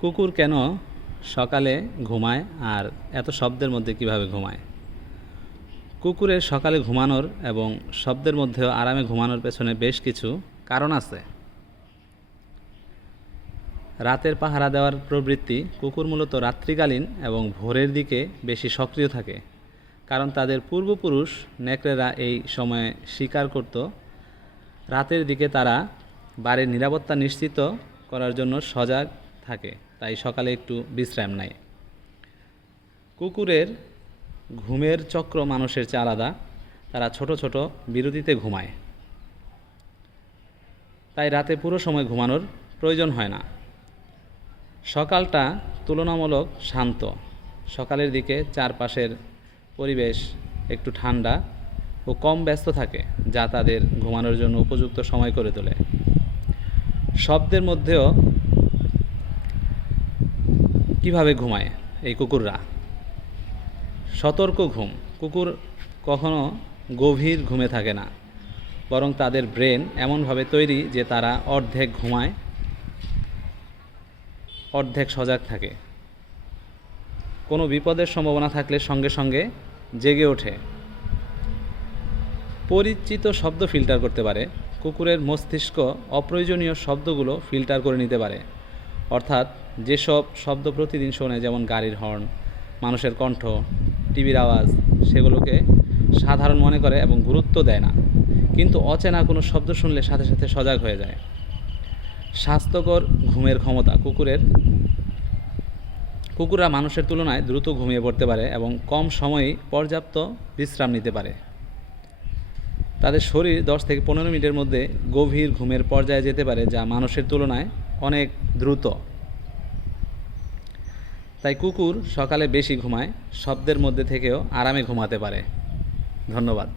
কুকুর কেন সকালে ঘুমায় আর এত শব্দের মধ্যে কিভাবে ঘুমায়? কুকুরের সকালে ঘুমানোর এবং শব্দের মধ্যেও আরামে ঘুমানোর পেছনে বেশ কিছু কারণ আছে। রাতের পাহারা দেওয়ার প্রবৃত্তি কুকুর মূলত রাত্রিকালীন এবং ভোরের দিকে বেশি সক্রিয় থাকে, কারণ তাদের পূর্বপুরুষ নেকড়েরা এই সময়ে শিকার করত। রাতের দিকে তারা বাড়ির নিরাপত্তা নিশ্চিত করার জন্য সজাগ থাকে, তাই সকালে একটু বিশ্রাম নেয়। কুকুরের ঘুমের চক্র মানুষের চেয়ে আলাদা। তারা ছোট ছোট বিরতিতে ঘুমায়, তাই রাতে পুরো সময় ঘুমানোর প্রয়োজন হয় না। সকালটা তুলনামূলক শান্ত। সকালের দিকে চারপাশের পরিবেশ একটু ঠান্ডা ও কম ব্যস্ত থাকে, যা তাদের ঘুমানোর জন্য উপযুক্ত সময় করে তোলে। শব্দের মধ্যেও কিভাবে ঘুমায় এই কুকুররা? সতর্ক ঘুম। কুকুর কখনো গভীর ঘুমে থাকে না, বরং তাদের ব্রেন এমনভাবে তৈরি যে তারা অর্ধেক ঘুমায়, অর্ধেক সজাগ থাকে। কোনো বিপদের সম্ভাবনা থাকলে সঙ্গে সঙ্গে জেগে ওঠে। পরিচিত শব্দ ফিল্টার করতে পারে। কুকুরের মস্তিষ্ক অপ্রয়োজনীয় শব্দগুলো ফিল্টার করে নিতে পারে, অর্থাৎ যেসব শব্দ প্রতিদিন শোনে, যেমন গাড়ির হর্ন, মানুষের কণ্ঠ, টিভির আওয়াজ, সেগুলোকে সাধারণ মনে করে এবং গুরুত্ব দেয় না। কিন্তু অচেনা কোনো শব্দ শুনলে সাথে সাথে সজাগ হয়ে যায়। স্বাস্থ্যকর ঘুমের ক্ষমতা। কুকুররা মানুষের তুলনায় দ্রুত ঘুমিয়ে পড়তে পারে এবং কম সময়েই পর্যাপ্ত বিশ্রাম নিতে পারে। তাদের শরীর 10 থেকে 15 মিনিটের মধ্যে গভীর ঘুমের পর্যায়ে যেতে পারে, যা মানুষের তুলনায় অনেক দ্রুত। তাই কুকুর সকালে বেশি ঘুমায়, শব্দের মধ্যে থেকেও আরামে ঘুমাতে পারে। ধন্যবাদ।